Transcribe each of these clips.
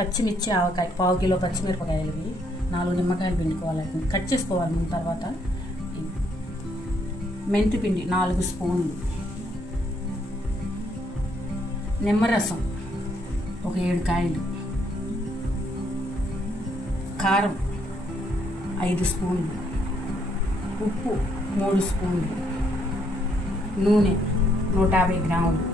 పచ్చిమిర్చి ఆవకాయ, పావు కిలో పచ్చిమిరపకాయలు, 4 నిమ్మకాయలు పిండుకోవాలి, కట్ చేసుకోవాలి. ముందు తర్వాత మెంతి పిండి 4 స్పూన్లు, నిమ్మరసం ఒక 7 కాయలు, కారం 5 స్పూన్లు, ఉప్పు 3 స్పూన్లు, నూనె 150 గ్రాములు.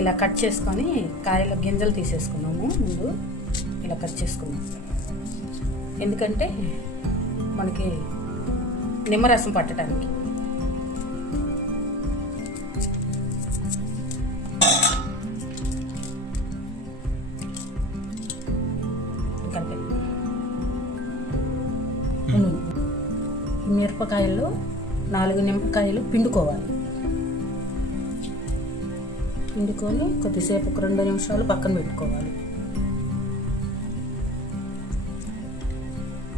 ఇలా కట్ చేసుకొని కాయల గింజలు తీసేసుకున్నాము. ముందు ఇలా కట్ చేసుకున్నాము, ఎందుకంటే మనకి నిమ్మరసం పట్టడానికి. మిరపకాయల్లో 4 నిమ్మకాయలు పిండుకోవాలి. పిండుకొని కొద్దిసేపు ఒక 2 నిమిషాలు పక్కన పెట్టుకోవాలి.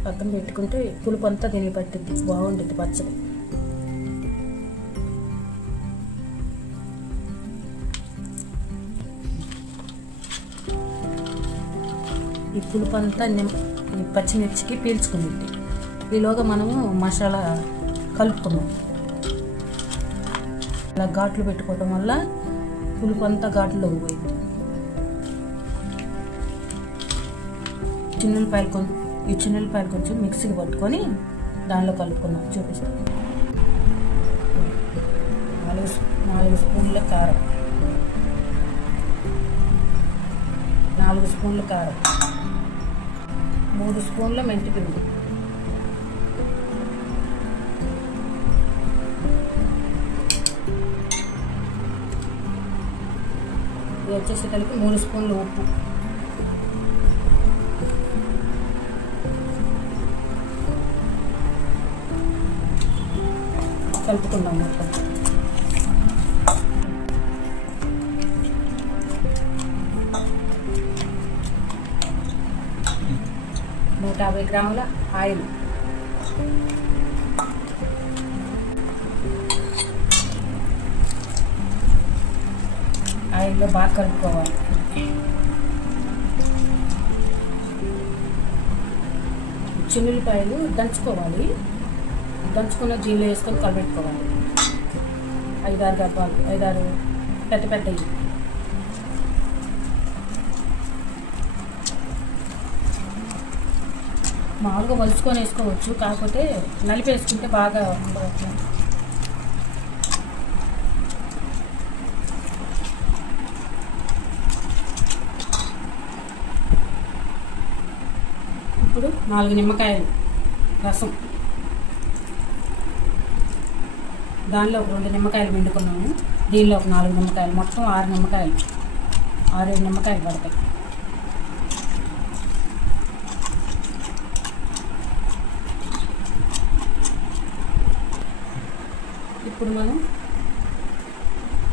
పక్కన పెట్టుకుంటే పులుపు అంతా దీనికి పట్టిద్ది, బాగుంటుంది పచ్చడి. ఈ పులుపు అంతా ఈ పచ్చిమిర్చికి పీల్చుకుంది. ఈలోగా మనము మసాలా కలుపుకున్నాం. ఇలా ఘాట్లు పెట్టుకోవటం వల్ల పులుపు అంతా ఘాట్లో పోయింది. ఈ చిన్నపాయలు కొంచెం మిక్సీకి పట్టుకొని దానిలో కలుపుకున్నాం. చూపిస్తాం. 4 స్పూన్ల కారం, 4 స్పూన్ల కారం, 3 స్పూన్ల మెంతిపిండి, ఇది వచ్చేసేసరికి 3 స్పూన్లు ఉప్పు, కలుపుకుందాం మొత్తం. నూట 150 గ్రాముల ఆయిల్, ఆయిల్లో బాగా కలుపుకోవాలి. చిన్నులపాయలు దంచుకోవాలి. దంచుకున్న జీలో వేసుకొని కలిపెట్టుకోవాలి. 5-6 గడ్డలు, 5-6 పెద్దవి. మామూలుగా వలుచుకొని వేసుకోవచ్చు, కాకపోతే నలిపేసుకుంటే బాగా ఉండవచ్చు. ఇప్పుడు 4 నిమ్మకాయలు రసం, దానిలో ఒక 2 నిమ్మకాయలు పిండుకున్నాము. దీనిలో ఒక 4 నిమ్మకాయలు, మొత్తం 6 నిమ్మకాయలు, 6-7 నిమ్మకాయలు పడతాయి. ఇప్పుడు మనం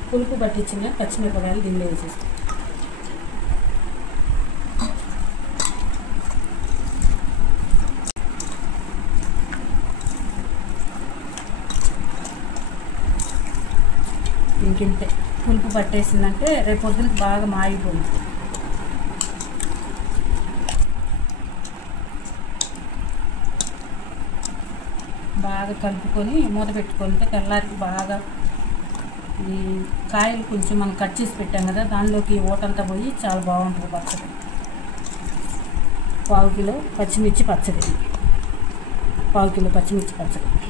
పులుపు పట్టించిన పచ్చిమిరపకాయలు దీనిలో వేసేస్తాం. ఇంకింతే. పులుపు పట్టేసిందంటే రేపు పొద్దునకి బాగా మాగిపోయింది. బాగా కలుపుకొని మూత పెట్టుకుంటే తెల్లారికి బాగా ఈ కాయలు కొంచెం మనం కట్ చేసి పెట్టాం కదా, దానిలోకి ఓటంతా పోయి చాలా బాగుంటుంది పచ్చడి. 1/4 కిలో పచ్చిమిర్చి పచ్చడి, 1/4 కిలో పచ్చిమిర్చి పచ్చడి.